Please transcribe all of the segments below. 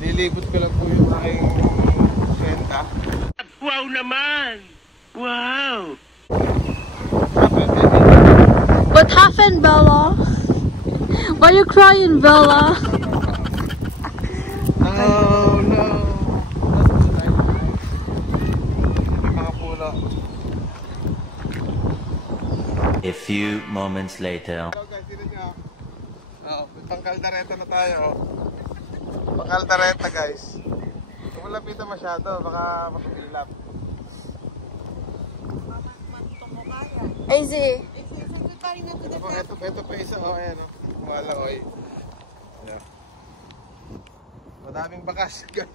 Nililibot ko lang po yung aking kwenta. Wow naman! Wow! What happened, Bella? Why are you crying, Bella? No, no. Mga pulo. A few moments later. Hello guys, sino nyo? Pangkaldareta na tayo. Pangkaldareta guys. Kung malapitan masyado, baka makapilap. AZ. Ito pa isa, ayan o. Wala o. Madaming bakas guys.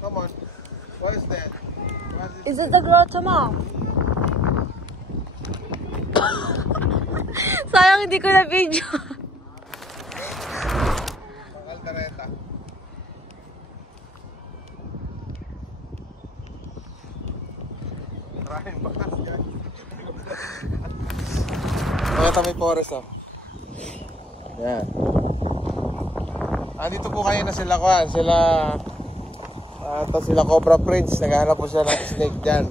Come on. What is that? Is it the grotto, Mom? Sayang hindi ko na video. Pangkaldareta. Maraming bakas guys. Ito may forest oh. Yan. Andito po kayo na sila kuhan. Sila Cobra Prince. Naghahanap po siya ng snake dyan.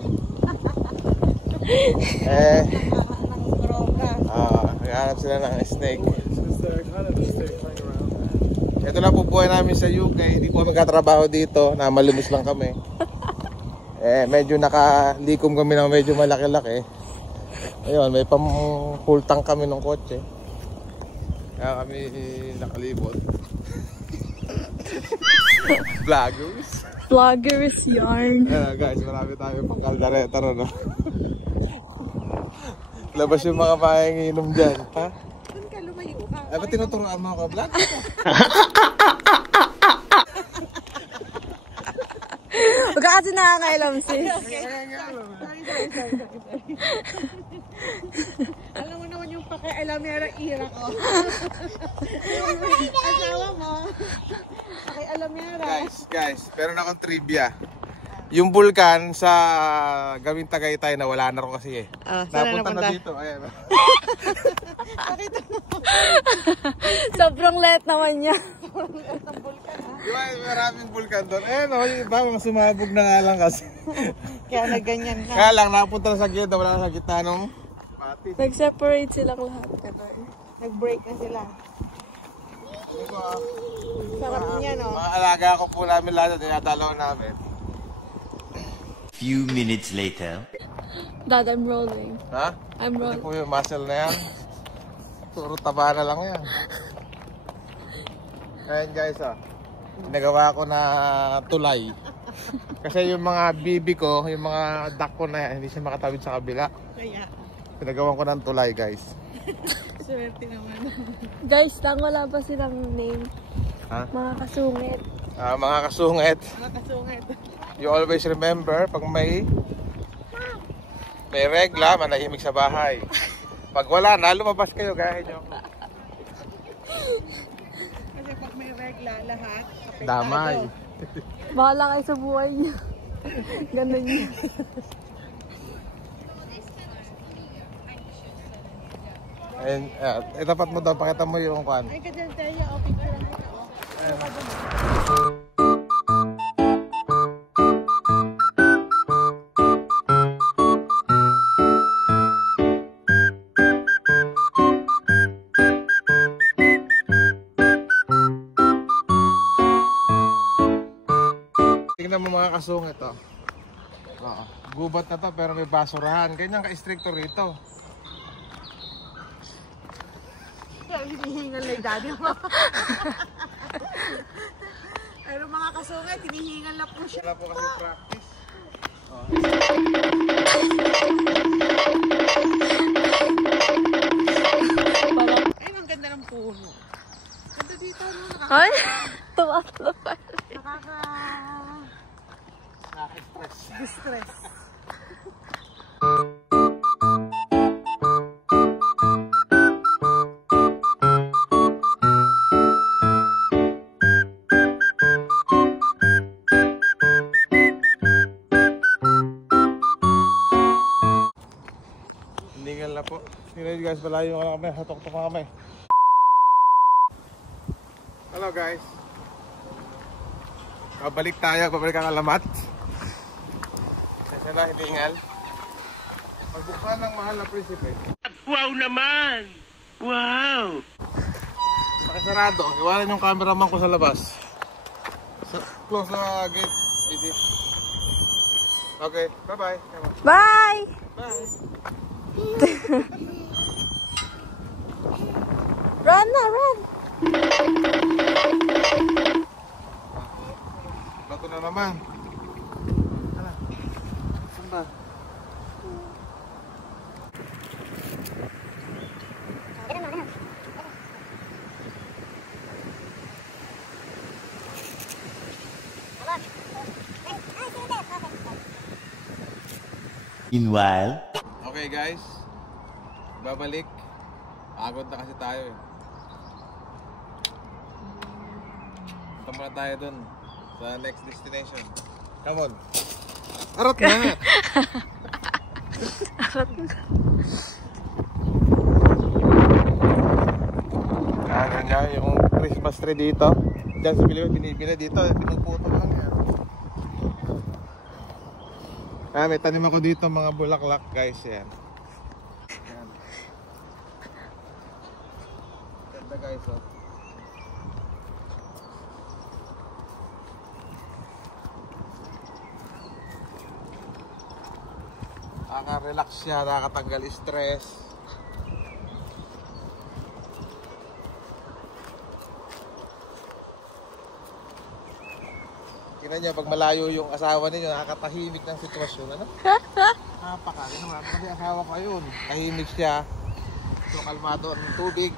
Naghahanap sila ng snake. Ito lang po buhay namin sa UK. Hindi po magkatrabaho dito. Namalimus lang kami. Medyo nakalikom kami ng medyo malaki-laki. Ayun, may full tank kami ng kotse. Kaya kami nakalibot. Vloggers yarn. Guys, marami tayo pang kaldareta ron. Labas yung mga mahinginom dyan. Ha? Saan ka lumayo ka? Ay, ba't tinuturoan mo ako? Vlog? Huwag ka kasi nakakailam, sis. Sorry. Alam mo naman yung pakialamera ira ko. Asawa mo. Pakialamera. Guys, meron akong trivia. Yung vulkan sa Gawing Tagaytay na wala na rin kasi eh. Napunta na dito. Ayan. Sobrang liit naman niya. Sobrang liit ng vulkan ha. Di ba maraming vulkan doon? Yung iba mga sumabog na nga lang kasi. Kaya na ganyan na. Kaya lang, napunta na sa gitna, wala na sa gitna nung pati. Nag-separate silang lahat. Nag-break na sila. Sarap niya no? Mga alaga ko po namin lahat at dinadalaw namin. Few minutes later. Dad, I'm rolling. Ha? I'm Hindi rolling. po yung muscle na yan. Puro taba na lang yan. Ayan guys Ginagawa ko na tulay. Kasi yung mga bibi ko, yung mga duck ko na yan, hindi siya makatawid sa kabila. Kaya. Pinagawan ko ng tulay guys. Swerte naman. Guys, lang wala pa silang name. Ha? Mga kasungit. Mga kasungit. Mga kasungit. You always remember, pag may regla, manahimik sa bahay. Pag wala na, lumabas kayo, gaya nyo. Kasi pag may regla, lahat apektado. Damay. Bahala kayo sa buhay niya. Ganun niya. And, itapat mo daw, pakita mo yung kwan. Ay, ka dyan tayo. O, picture lang kita. Tingnan mo mga kasungit gubat na to pero may basurahan. Ganyan ka-stricto rito. Hinihingal na yung daddy mo. Pero mga kasungit, hinihingal na po siya. Wala po kasi practice. puno. Ganda dito, no? Ay! Tuwa-tuwa. Distress. Illegal na po. Sino yun guys, malayo ka na kami. Hatok-tok na kami. Hello guys. Babalik tayo. Babalik ang alamat. Kasi na, hilingal. Pagbuksan ng mahal na prinsipe. Wow naman! Wow! Nakasarado. Iwanan yung cameraman ko sa labas. Close na gate. Okay, bye-bye. Bye! Bye. Run na, run! Bato na naman. Tara. Saan ba? Meanwhile, Okay guys, babalik. Pagod na kasi tayo eh. Punta muna tayo dun sa next destination. Come on. Arot na! Ano niya, yung Christmas tree dito. Diyan sa Pilipinas, binibili dito. Pinuputol lang yan. May tanim ako dito mga bulaklak guys. Yan. Yan. Ganda guys oh. Nakaka-relax siya, nakakatanggal stress. Tingnan niyo, pag malayo yung asawa ninyo, nakakatahimik ng sitwasyon. Ano? Napaka. Naman kasi asawa ko yun. Tahimik siya. So, kalmado ang tubig.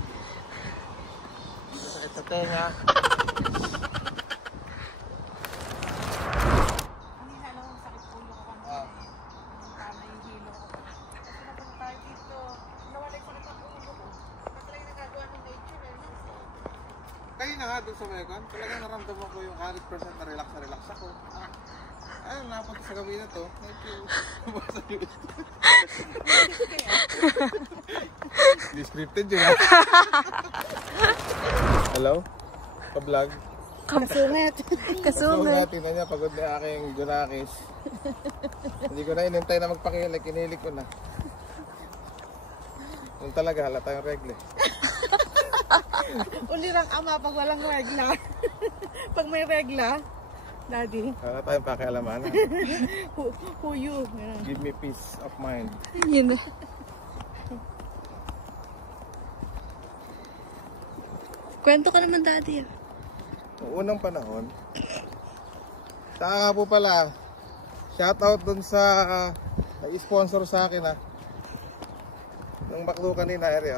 Sakit sa tenga. Kanina lang ang sakit ulo ko kanina. Tama yung hilo ko. Kasi napunta tayo dito. Nawala yung sakit ang ulo ko. Kasi lang yung nagagawa ng nature eh. Kaya na nga doon sa Mekon, talagang naramdaman ko yung 100% na relax ako. Ayun, napunta sa gabi na to. Thank you. Hindi scripted yun. Hello? Pa-vlog? Kasungit. Kasungit. Tingnan niya, pagod na aking gunakis. Hindi ko na inintay na magpakilig, kinilig ko na. Yung talaga, halata yung regle. Ulirang ama pag walang regla. Pag may regla, Daddy, Halata yung pakialaman. who you? Give me peace of mind. Yun na. Kwento ka naman, Daddy. Noong unang panahon, saka nga po pala, shoutout dun sa na-sponsor sa akin yung baklo kanina, area.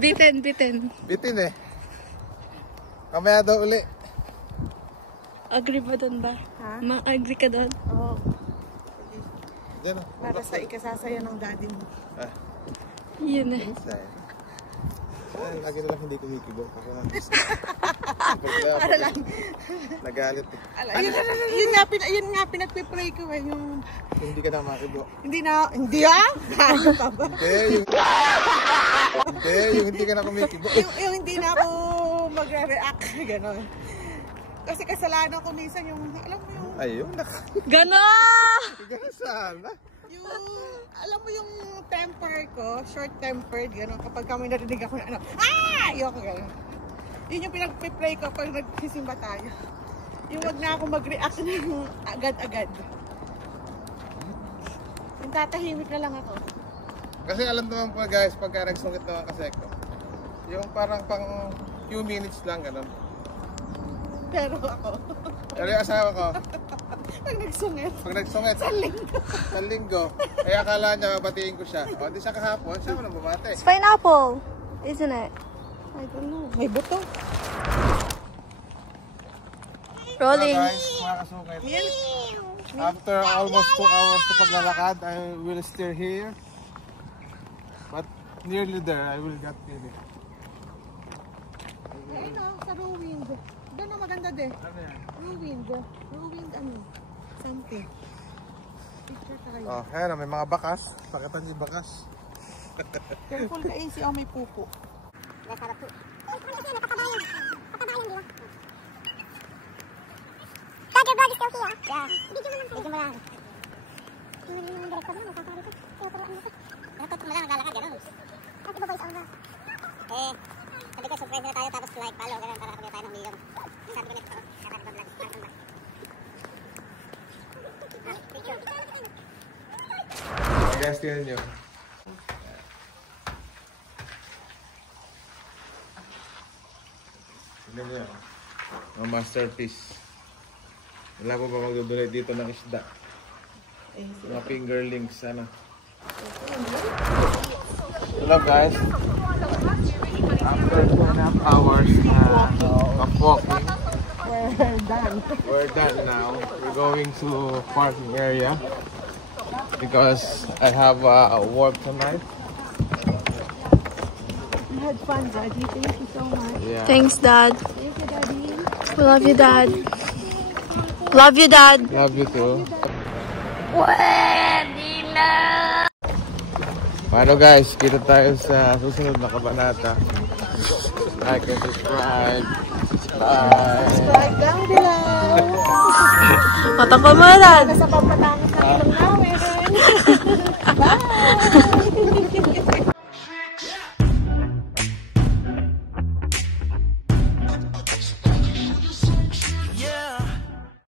Bitin. Bitin eh. Kamaya daw uli. Agree ba doon ba? Ha? Mag-agree ka doon? Oo. Diyan Para sa ikasasaya ng daddy mo. Yun na. Ay, lagi na lang hindi kumikibo. Ako nga. Para lang. Nagalit eh. Yun nga pinagpipray ko eh. Yung, Hindi ka na makibo. hindi ah? Ano pa ba? Yung hindi ka na kumikibo. yung hindi na ako magre-react. Ganon. Kasi kasalanan ko minsan yung, alam mo yung, Ayun, Ganon! sana. yung, alam mo yung temper ko, short-tempered, gano'n, kapag kami narinig ako na ano, ayoko gano'n. Yun yung pinag-pray ko pag nagsisimba tayo. Yung wag na ako mag-react ng agad-agad. Yung tatahimik na lang ako. Kasi alam naman po guys, pagka nagsungit naman kasi ako, yung parang pang few minutes lang, gano'n. Pero ako, Pero yung asawa ko, pag nagsungit, pag nagsungit, sa linggo, ay akala niya babatiin ko siya. O, di siya kahapon, siya mo nang bumate. Pineapple. isn't it? I don't know. May buto. Rolling. Guys, mga kasungit. After almost 2 hours to paglalakad, I will steer here. But nearly there, I will get nearly. Ayun o, sa Ruwind. Doon na maganda din. Ano yan? Ruwind. Ruwind ano? Something. Picture tayo. Oh, ayan, may mga bakas. Pakitan niyo yung bakas. Careful ka easy o may pupo. Dad, your vlog is still here. Yeah. Video mo lang. Video mo lang. Hindi mo yung director mo. Nasasama dito. Tinuturuan mo ito. Natot mo lang naglalakad. Ganun. At iba voice over. Sabi ko surprise na tayo tapos like, follow. Ganun para kapag tayo ng million. Sabi ko nito. Dapat iba vlog. Welcome back. Picture. Guys, tingnan nyo. Tingnan nyo. Mga masterpiece. Wala po ba mag-donate dito ng isda? Mga fingerlings, ano? Hello guys. After 2.5 hours of walking, we're done now. We're going to parking area because I have work tonight. You had fun, Daddy. Thank you so much. Yeah. Thanks, Dad. Thank you, Daddy. We love you, Dad. Love you, Dad. Love you too. Paano guys, kita tayo sa susunod na kabanata. Like and subscribe. Bye. Subscribe down below. Matapamalan. Sa pampatangos ng ilong namin. Bye!